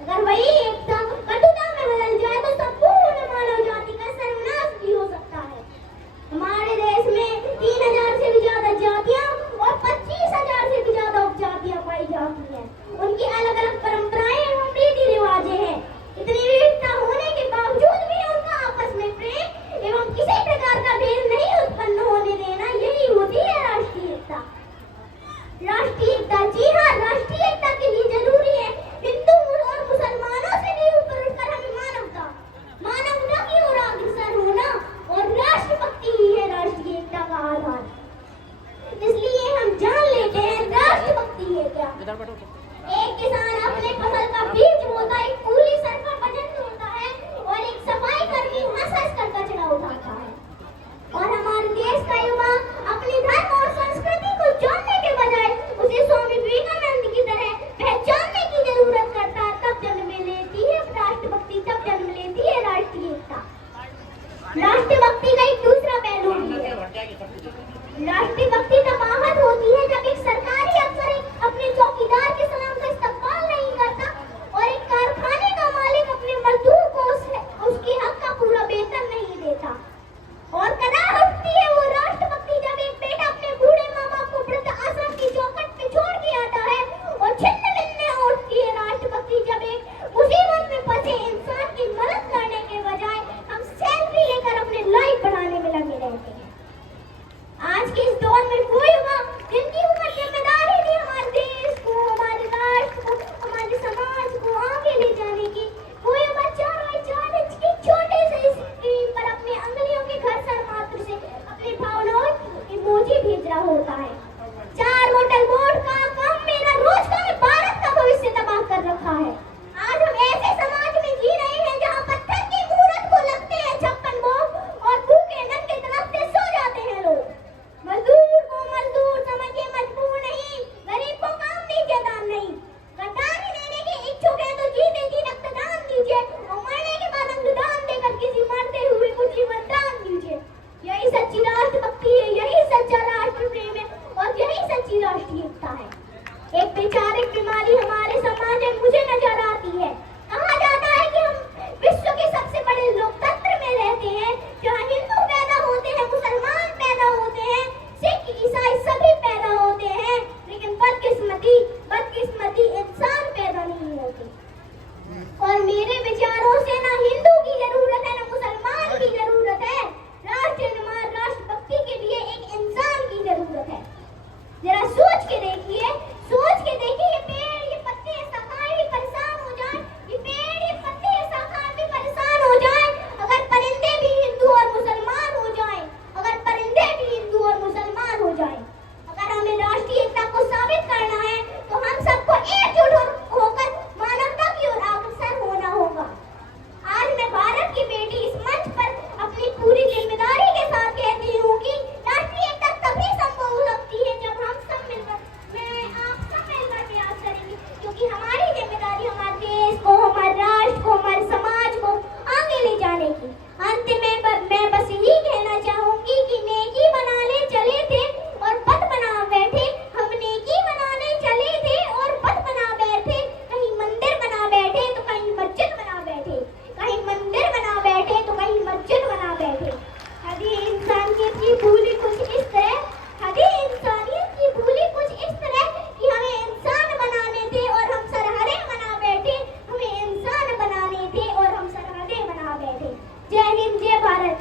अगर वही एकता कटुता में बदल जाए तो संपूर्ण मानव जाति का सर्वनाश भी हो सकता है। हमारे देश में 3000 से भी ज्यादा जातियां और 25,000 से भी ज्यादा उपजातियां पाई जाती हैं। उनकी अलग अलग परंपराएं एवं रीति रिवाजें हैं। इतनी विविधता होने के बावजूद भी उनका आपस में प्रेम एवं किसी प्रकार का भेद नहीं उत्पन्न होने देना, यही होती है राष्ट्रीय एकता। राष्ट्रीय एकता, जी हाँ, राष्ट्रीय एकता के लिए जरूरी है हिंदू और मुसलमानों से भी ऊपर उठकर हमें मानवता की ओर अग्रसर होना और राष्ट्रभक्ति ही है राष्ट्रीय एकता का आधार। इसलिए हम जान लेते हैं राष्ट्रभक्ति है क्या। एक किसान अपने फसल का बीज बोता है, एक कूली सर का वजन ढोता है और एक सफाई कर्मी हंस-हंस कर कचरा उठाता है। और हमारे देश का युवा अपने धर्म और संस्कृति को जानने के बजाय उसे स्वामी विवेकानंद की तरह पहचानने की जरूरत करता है। तब जन्म लेती है राष्ट्रभक्ति, तब जन्म लेती है राष्ट्रीय एकता। राष्ट्रभक्ति का एक दूसरा पहलू भी है। राष्ट्रभक्ति तब आहत होती है जब एक सरकारी अफसर अपने चौकीदार के सलाम का इस्तकबाल नहीं करता और एक कारखाने का मालिक अपने मजदूर को उसके हक का पूरा वेतन नहीं देता। और कदार उठती है वो राष्ट्रभक्ति जब एक बेटा अपने बूढ़े माँ बाप को वृद्ध आश्रम की चौखट पे छोड़ के आता है। और छिन्न भिन्न उठती है राष्ट्रभक्ति जब एक मुसीबत में फंसे इंसान की मदद करने के बजाय हम सेल्फी लेकर अपने लाइफ बढ़ाने में लगे रहते हैं। आज के इस दौर में वो युवा जिनकी ऊपर जिम्मेदारी भी हमारे देश को, हमारे राष्ट्र को, हमारे समाज को आगे ले जाने की, वो युवा 4x4 इंच की छोटे से स्क्रीन पर अपने अंगुलियों के घर्षण मात्र से अपनी भावनाओं की इमोजी भेज रहा होता है। 4 बोतल वोट का काम मेरा रोज का भारत का भविष्य तबाह कर रखा है। आज हम ऐसे समाज में जी रहे हैं जहाँ पत्थर की मूरत को लगते हैं 56 बम और भूखे नंगे तड़पते सो जाते हैं लोग। मजदूर को मजदूर समझिए, मजबूर नहीं। गरीब को काम दीजिए, दान नहीं। गद्दारी देने के इच्छुक है तो जीते जी रक्तदान दीजिए और मरने के बाद अंगदान देकर किसी मरते हुए को जीवन दान दीजिए। यही सच्ची राष्ट्रभक्ति है, यही सच्चा राष्ट्र प्रेम है और यही सच्ची राष्ट्रीय एकता है। एक वैचारिक बीमारी हमारे समाज में मुझे नजर आती है। कहा जाता है कि हम विश्व के सबसे बड़े लोकतंत्र में रहते हैं जहाँ हिंदू पैदा होते हैं, मुसलमान पैदा होते हैं, सिख ईसाई सभी पैदा होते हैं, लेकिन बदकिस्मती इंसान पैदा नहीं होते। और मेरे विचारों से ना हिंदू की जरूरत है ना मुसलमान की जरूरत है। राष्ट्रभक्ति के लिए एक इंसान की जरूरत है। जरा सोच के देखिए, ये पेड़, ये पत्ते, ये शाखाएं भी परेशान हो जाए, ये पेड़, ये पत्ते, ये शाखाएं भी परेशान हो जाए अगर परिंदे भी हिंदू और मुसलमान हो जाएं, अगर परिंदे भी हिंदू और मुसलमान हो जाएं। अगर हमें राष्ट्रीय एकता को साबित करना है तो हम सबको एकजुट होकर मानवता की ओर अग्रसर होना होगा। आज मैं भारत की बेटी इस मंच पर अपनी पूरी जिम्मेदारी के साथ कहती हूँ कि राष्ट्रीय एकता तभी संभव हो सकती है जब हम सब मिलकर, आप सब मिलकर प्रयास करेंगे, क्योंकि हमारी जिम्मेदारी हमारे देश को, हमारे राष्ट्र को, हमारे समाज को आगे ले जाने की। अंत में मैं बस यही कहना चाहूंगी कि नेकी बनाने चले थे और बद बना बैठे। हम नेकी बनाने चले थे और बद बना बैठे। कहीं मंदिर बना बैठे तो कहीं मस्जिद बना बैठे, कहीं मंदिर बना बैठे तो कहीं मस्जिद बना बैठे। हदी इंसानियत की भूली कुछ इस तरह, हदी इंसानियत की भूली कुछ इस तरह कि हमें इंसान बनाने थे और हम सरहदें बना बैठे। हमें इंसान बनाने थे और हम सरहदें बना बैठे। जय हिंद, जय भारत।